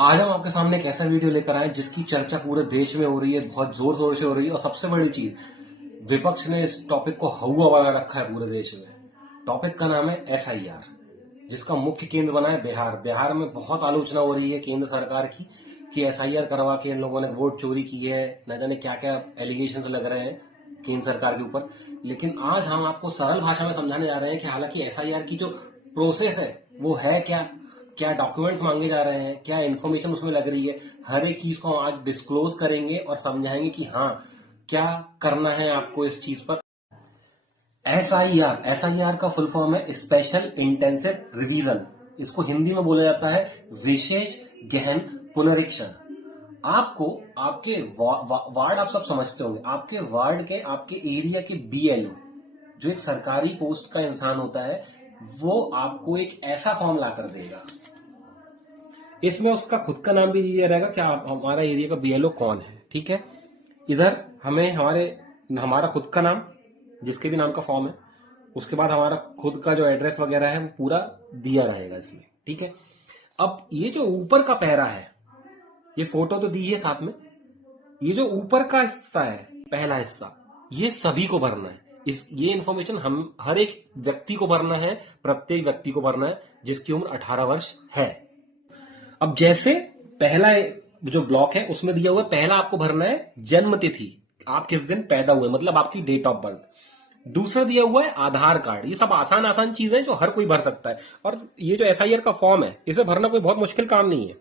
आज हम आपके सामने एक ऐसा वीडियो लेकर आए जिसकी चर्चा पूरे देश में हो रही है, बहुत जोर शोर से हो रही है। और सबसे बड़ी चीज, विपक्ष ने इस टॉपिक को हवा बना रखा है पूरे देश में। टॉपिक का नाम है एसआईआर, जिसका मुख्य केंद्र बना है बिहार। बिहार में बहुत आलोचना हो रही है केंद्र सरकार की कि एसआईआर करवा के इन लोगों ने वोट चोरी की है, न जाने क्या क्या एलिगेशंस लग रहे हैं केंद्र सरकार के ऊपर। लेकिन आज हम आपको सरल भाषा में समझाने जा रहे हैं कि हालांकि एसआईआर की जो प्रोसेस है वो है क्या, क्या डॉक्यूमेंट्स मांगे जा रहे हैं, क्या इन्फॉर्मेशन उसमें लग रही है, हर एक चीज को हम आज डिस्क्लोज करेंगे और समझाएंगे कि हाँ क्या करना है आपको इस चीज पर। एसआईआर का फुल फॉर्म है स्पेशल इंटेंसिव रिवीजन। इसको हिंदी में बोला जाता है विशेष गहन पुनरीक्षण। आपको आपके वार्ड, आप सब समझते होंगे, आपके वार्ड के, आपके एरिया के बीएलओ, जो एक सरकारी पोस्ट का इंसान होता है, वो आपको एक ऐसा फॉर्म ला कर देगा। इसमें उसका खुद का नाम भी दिया रहेगा कि हमारा एरिया का बीएलओ कौन है। ठीक है, इधर हमें हमारा खुद का नाम, जिसके भी नाम का फॉर्म है, उसके बाद हमारा खुद का जो एड्रेस वगैरह है वो पूरा दिया रहेगा इसमें। ठीक है, अब ये जो ऊपर का पैरा है, ये फोटो तो दी है साथ में, ये जो ऊपर का हिस्सा है, पहला हिस्सा, ये सभी को भरना है। ये इंफॉर्मेशन हम हर एक व्यक्ति को भरना है, प्रत्येक व्यक्ति को भरना है जिसकी उम्र 18 वर्ष है। अब जैसे पहला जो ब्लॉक है उसमें दिया हुआ है, पहला आपको भरना है जन्म तिथि, आप किस दिन पैदा हुए, मतलब आपकी डेट ऑफ बर्थ। दूसरा दिया हुआ है आधार कार्ड। ये सब आसान आसान चीजें जो हर कोई भर सकता है, और ये जो एसआईआर का फॉर्म है इसे भरना कोई बहुत मुश्किल काम नहीं है।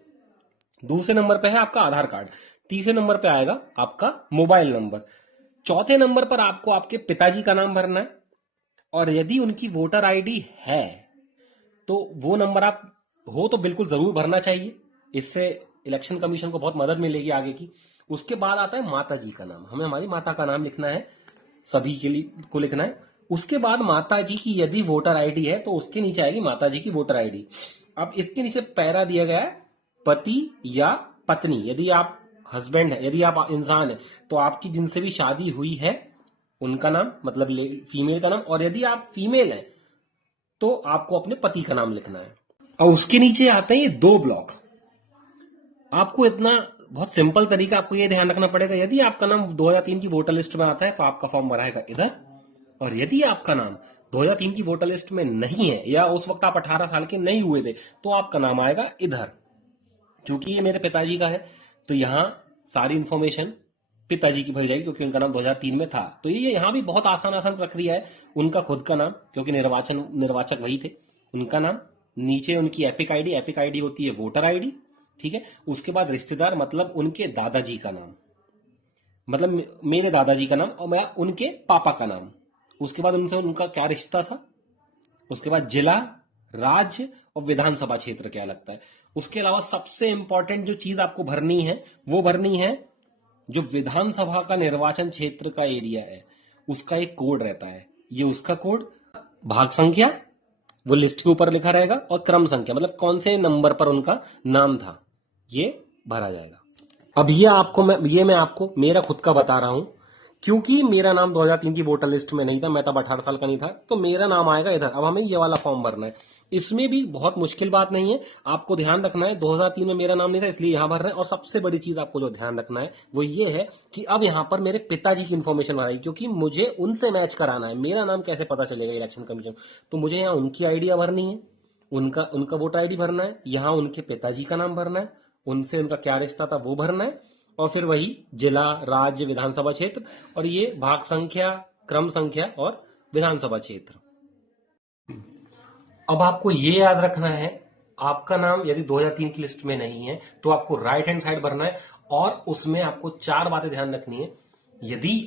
दूसरे नंबर पे है आपका आधार कार्ड, तीसरे नंबर पे आएगा आपका मोबाइल नंबर, चौथे नंबर पर आपको आपके पिताजी का नाम भरना है, और यदि उनकी वोटर आईडी है तो वो नंबर आप हो तो बिल्कुल जरूर भरना चाहिए। इससे इलेक्शन कमीशन को बहुत मदद मिलेगी आगे की। उसके बाद आता है माता जी का नाम, हमें हमारी माता का नाम लिखना है, सभी के लिए को लिखना है। उसके बाद माता जी की यदि वोटर आईडी है तो उसके नीचे आएगी माता जी की वोटर आईडी। अब इसके नीचे पैरा दिया गया है पति या पत्नी, यदि आप हस्बैंड है, यदि आप इंसान है तो आपकी जिनसे भी शादी हुई है उनका नाम, मतलब फीमेल का नाम, और यदि आप फीमेल है तो आपको अपने पति का नाम लिखना है। और उसके नीचे आते हैं ये दो ब्लॉक। आपको इतना बहुत सिंपल तरीका आपको ये ध्यान रखना पड़ेगा, यदि आपका नाम 2003 की वोटर लिस्ट में आता है तो आपका फॉर्म भराएगा इधर, और यदि आपका नाम 2003 की वोटर लिस्ट में नहीं है या उस वक्त आप 18 साल के नहीं हुए थे तो आपका नाम आएगा इधर। चूंकि ये मेरे पिताजी का है तो यहां सारी इंफॉर्मेशन पिताजी की भरी जाएगी, क्योंकि उनका नाम 2003 में था। तो ये यहाँ भी बहुत आसान आसान प्रक्रिया है। उनका खुद का नाम, क्योंकि निर्वाचक वही थे, उनका नाम, नीचे उनकी एपिक आईडी होती है वोटर आईडी। ठीक है, उसके बाद रिश्तेदार, मतलब उनके दादाजी का नाम, मतलब मेरे दादाजी का नाम, और मैं उनके पापा का नाम। उसके बाद उनसे उनका क्या रिश्ता था, उसके बाद जिला, राज्य और विधानसभा क्षेत्र क्या लगता है। उसके अलावा सबसे इंपॉर्टेंट जो चीज आपको भरनी है वो भरनी है जो विधानसभा का निर्वाचन क्षेत्र का एरिया है, उसका एक कोड रहता है। ये उसका कोड, भाग संख्या वो लिस्ट के ऊपर लिखा रहेगा, और क्रम संख्या मतलब कौन से नंबर पर उनका नाम था, ये भरा जाएगा। अब ये मैं आपको मेरा खुद का बता रहा हूं, क्योंकि मेरा नाम 2003 की वोटर लिस्ट में नहीं था, मैं तब 18 साल का नहीं था, तो मेरा नाम आएगा इधर। अब हमें ये वाला फॉर्म भरना है। इसमें भी बहुत मुश्किल बात नहीं है, आपको ध्यान रखना है 2003 में मेरा नाम नहीं था इसलिए यहां भर रहे हैं। और सबसे बड़ी चीज आपको जो ध्यान रखना है वो ये है कि अब यहां पर मेरे पिताजी की इन्फॉर्मेशन भराई, क्योंकि मुझे उनसे मैच कराना है। मेरा नाम कैसे पता चलेगा इलेक्शन कमीशन, तो मुझे यहाँ उनकी आइडिया भरनी है, उनका वोटर आईडी भरना है, यहाँ उनके पिताजी का नाम भरना है, उनसे उनका क्या रिश्ता था वो भरना है, और फिर वही जिला, राज्य, विधानसभा क्षेत्र, और ये भाग संख्या, क्रम संख्या और विधानसभा क्षेत्र। अब आपको ये याद रखना है, आपका नाम यदि 2003 की लिस्ट में नहीं है तो आपको राइट हैंड साइड भरना है, और उसमें आपको 4 बातें ध्यान रखनी है। यदि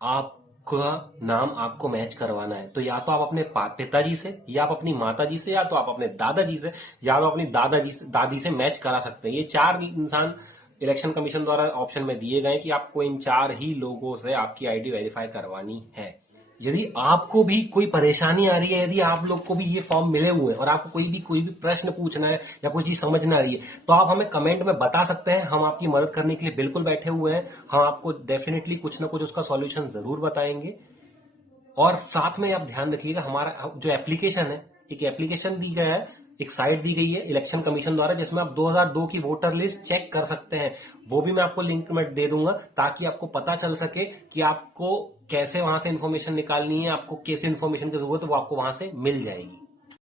आपका नाम आपको मैच करवाना है तो या तो आप अपने पिताजी से, या आप अपनी माताजी से, या तो आप अपने दादाजी से, या तो अपनी दादी से मैच करा सकते हैं। ये 4 इंसान इलेक्शन कमीशन द्वारा ऑप्शन में दिए गए कि आपको इन 4 ही लोगों से आपकी आईडी वेरीफाई करवानी है। यदि आपको भी कोई परेशानी आ रही है, यदि आप लोग को भी ये फॉर्म मिले हुए हैं और आपको कोई भी प्रश्न पूछना है या कोई चीज समझ ना आ रही है, तो आप हमें कमेंट में बता सकते हैं। हम आपकी मदद करने के लिए बिल्कुल बैठे हुए हैं। हम आपको डेफिनेटली कुछ ना कुछ उसका सॉल्यूशन जरूर बताएंगे। और साथ में आप ध्यान रखिएगा, हमारा जो एप्लीकेशन है, एक एप्लीकेशन दी गया है एक साइट दी गई है इलेक्शन कमीशन द्वारा जिसमें आप 2002 की वोटर लिस्ट चेक कर सकते हैं। वो भी मैं आपको लिंक में दे दूंगा ताकि आपको पता चल सके कि आपको कैसे वहां से इंफॉर्मेशन निकालनी है, आपको कैसे इंफॉर्मेशन की जरूरत है, वो आपको वहां से मिल जाएगी।